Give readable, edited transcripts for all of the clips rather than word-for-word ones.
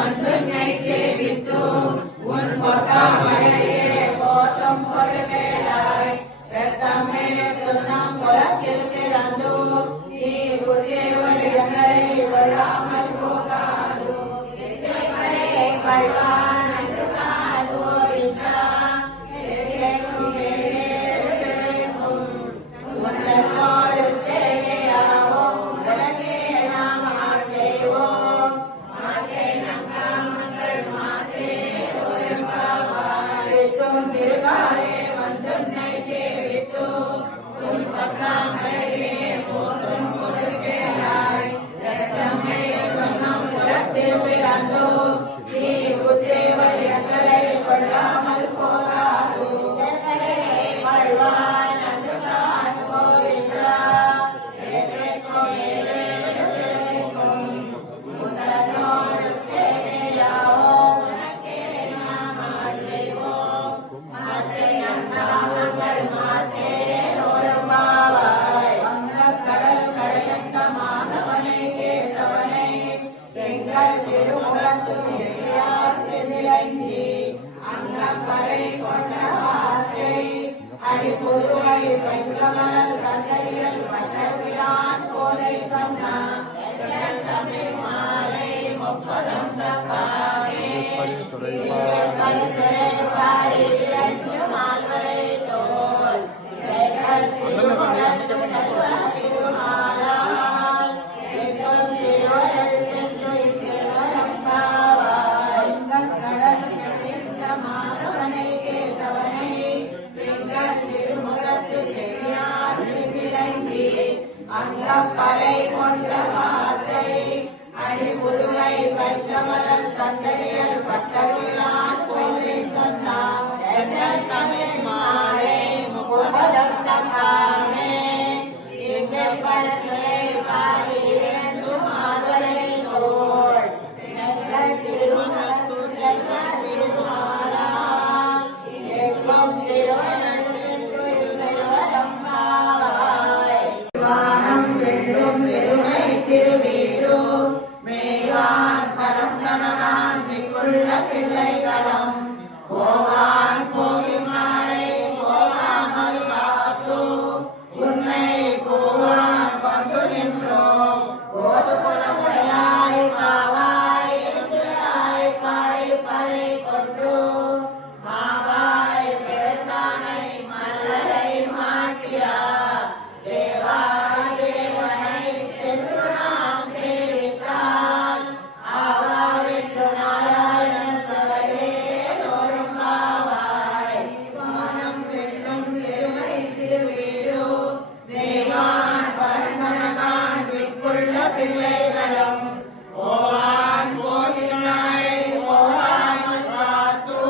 வந்துன்னை சேவித்து உன் பொற்றாமரையே போற்றும் பொருளாய் பெத்தம்மே துன்னம் குலத்தில் பிறந்து நீ புதிய வழிகளை விழாமல் போகாது மழையை பழ்வான் என்று காண்போரிந்தா உன்னோடு தேவையாவோம் உடனே நாம் ஆசைவோம் மாற்றே நங்காமங்கள் மாற்றே சிறுகாலே வந்துன்னை சேவித்து உன் பக்காமரையே போற்றும் பொருளாய் ரத்தமே சொன்னம் குலத்தில் பிறந்தோ நீ புத்தே வழியங்களை கொள்ளாமல் போகாது வாழ்வான் நன்று தான் கோவிந்தா உன்னோடு தேவையாவோம் உனக்கே நாம் ஆசைவோம் மாற்றே நங்காமங்கள் மாற்றே ஒருமாவாய் கடல் கடையந்த மாதவனை கேசவனை எங்கள் திருமுகத்து சென்னிலங்கி அங்கம் கரை கொண்ட ஆற்றை அடிப்புதுவை பெண்கமலர் கண்டறியல் பட்டர்பிரான் கோலை சொன்னான் தமிழ் மாலை முப்பதம் தப்பாமே இரண்டு மால்வரை தோல் திருமாலால் எங்கும் திருவருள் என்று இப்பெருவரம் பாவாய் கடல் கிடைந்த மாதவனை கேசவனை எங்கள் திருமுகத்து தெரியார் சிவிலங்கி அங்கம் பறை கொண்ட வார்த்தை அடிபுதுவை வைக்கமலர் கண்டறியல் பட்டவிலான் கோதை சொன்னான் தமிழ் மாலை முப்பதம் தப்பாமே இங்கே படத்திலே பாரி இரண்டு மால்வரை தோள் திருமுகத்து செல்வ திருமாலா எங்கும் திருவரம் பாவாய் வானம் வெள்ளும் வெறுமை சிறு வீடு மேய்வான் பரம் தனகான் மிக்குள்ள பிள்ளைகளும் போவான் போகி மாலை போகாமல் காத்து உன்னை கூவான் கொண்டு நின்றோம் கோது குலமுடையாய் பாவாய் எழுந்திராய் பாடி பறை கொண்டு மாவாய் பிறந்தானை மல்லரை மாட்டியா தேவாதேவனை சென்று நாம் சேவித்தால் ஆவாவென்று நாராயணன் தவளே தோறும் பாவாய் வானம் வெள்ளும் சிறுமை சிறுவீடு மேகான் பரந்தனகான் விற்குள்ள பிள்ளைகளும் போவான் போகினாய் போகாமல் காத்து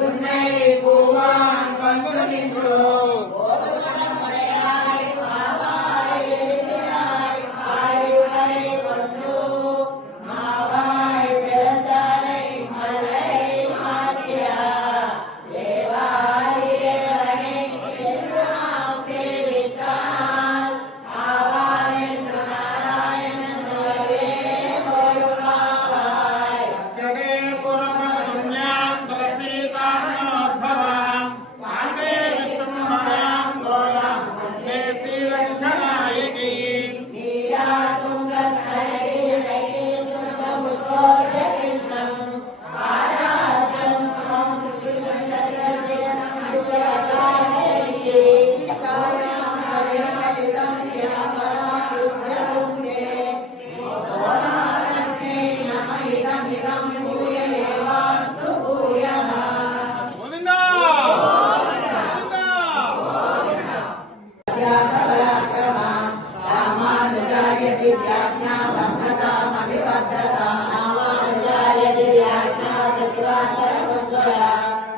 உன்னை கூவான் வந்து நின்றோ முறையாய் பாவாய் எழுதிராய் பாடிவரை கொண்டு மாவாய் பிறந்தானை மலை மாட்டியா தேவாதிதேவனை சென்று நாம் சேவித்தால் ஆவான் என்று நாராயணன் சொல்லே போருவாய் ஜகே புரமண்யாம் துளசீதானோத்பவாம் பாண்டே விஷ்ணுமயாம் கோலம் வந்தே ஸ்ரீரங்கநாயகி நீலா துங்க ஸ்தரையிலை சுந்தமுகோஜ கிருஷ்ணம் ஆராத்யம் ஸ்வம் சுசுஜனஜனம் வித்யாதானேயே ஸ்தாயாம் ஹரிஹரிதம் யாமராருத்ரகுங்கே ஓதானஸ்மே நம இதமிதம் பூய ஏவாஸ்து பூயः கோவிந்தா ராமானுஜாய திவ்யாஜ்ஞா சம்பதாமபிவர்ததா ராமானுஜாய திவ்யாஜ்ஞா பிரதிவாசரமுஜ்வலா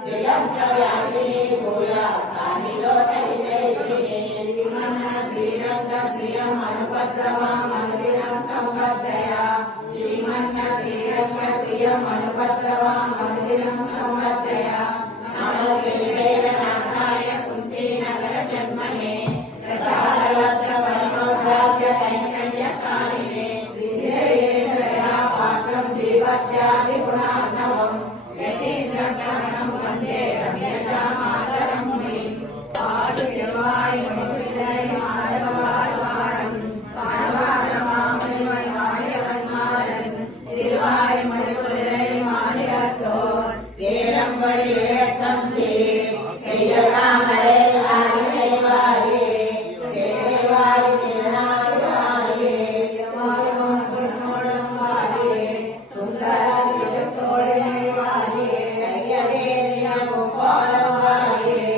திலம் பிரவ்யாபினி பூயாஸ்தானி லோகவிஜயினி ஸ்ரீமன்ன ஸ்ரீரங்க ஸ்ரீயம் அனுபத்ரவாம் அனுதினம் சம்பர்தயா ஸ்ரீமன்ன ஸ்ரீரங்க ஸ்ரீயம் அனுபத்ரவாம் அனுதினம் சம்பர்தயா நமோ தேவேரநாதாய குந்தி நகர ஜன்மனே பிரசாதவத்ர பரமோத்ராப்ய கைங்கர்ய சாலினே ஸ்ரீ பாத்திரம் தேவ वाच्यादिगुणार्णवम् यतीन्द्रप्रणम् वन्दे रम्यजामातरम् मुनिम् पादुर्यवाय मुनिपिள்ளை மாடவாழ்வாரம் பாடவாரமாமணிவன் வாழியவன்மாறன் திருவாய் மறுபொருளை மாநிலத்தோர் தேரம்படி இயக்கம் செய்யலாமலே ஆகியவாயே தேவாய் திருநாளிவாயே மாறும் குருமோடும் வாரியே சுந்தர திருத்தோழினை வாரியே ஐயவேலியமும் போலம் வாரியே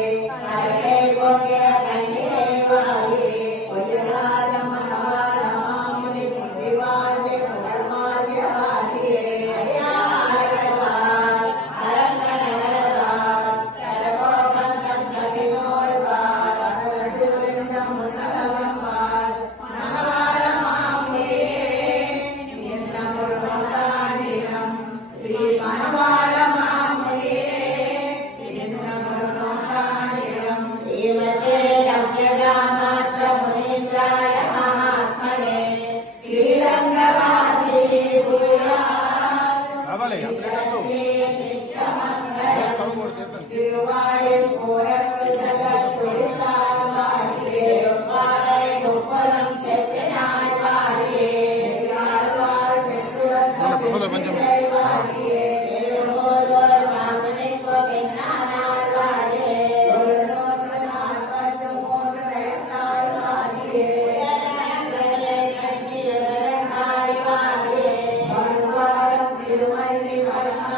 அழகை போக்கிய கண்ணினை வாரியே பொய்யலாத மனவாள மாமுனி புத்திவாழ்ந்தே புகழ்மாறிய வாரியே அடியாளகழ்வார் அரங்கணகழ்வார் சடகோபன் தன் கவினோழ்வார் அடலசிவலிந்த முன்னலவன்வார் மணவாள மாமுனியே என்ன முருகோதாண்டினம் ஸ்ரீ மணவாள மாமுனியே என்ன முருகோதாண்டினம் ஸ்ரீமதே ரம்யஜாமாத்ர முனீந்திராய மகாத்மனே ஸ்ரீரங்கவாசி பூயா రావాలి అక్కడ திருவாயில் போரத்து ஜகத்துள்ளார் வாழியே வாழை முப்பதம் செப்பினாய் வாழியே ஆழ்வார் பெற்றுவந்த பிள்ளை வாழியே எழுபோதோர் மாமனை கோபின்னானார் வாழியே ஒரு நோக்கு 43 வயசாள் வாழியே கட்டிய வாழியே வாழ்வாரம் திருமல்லி வளர்ந்த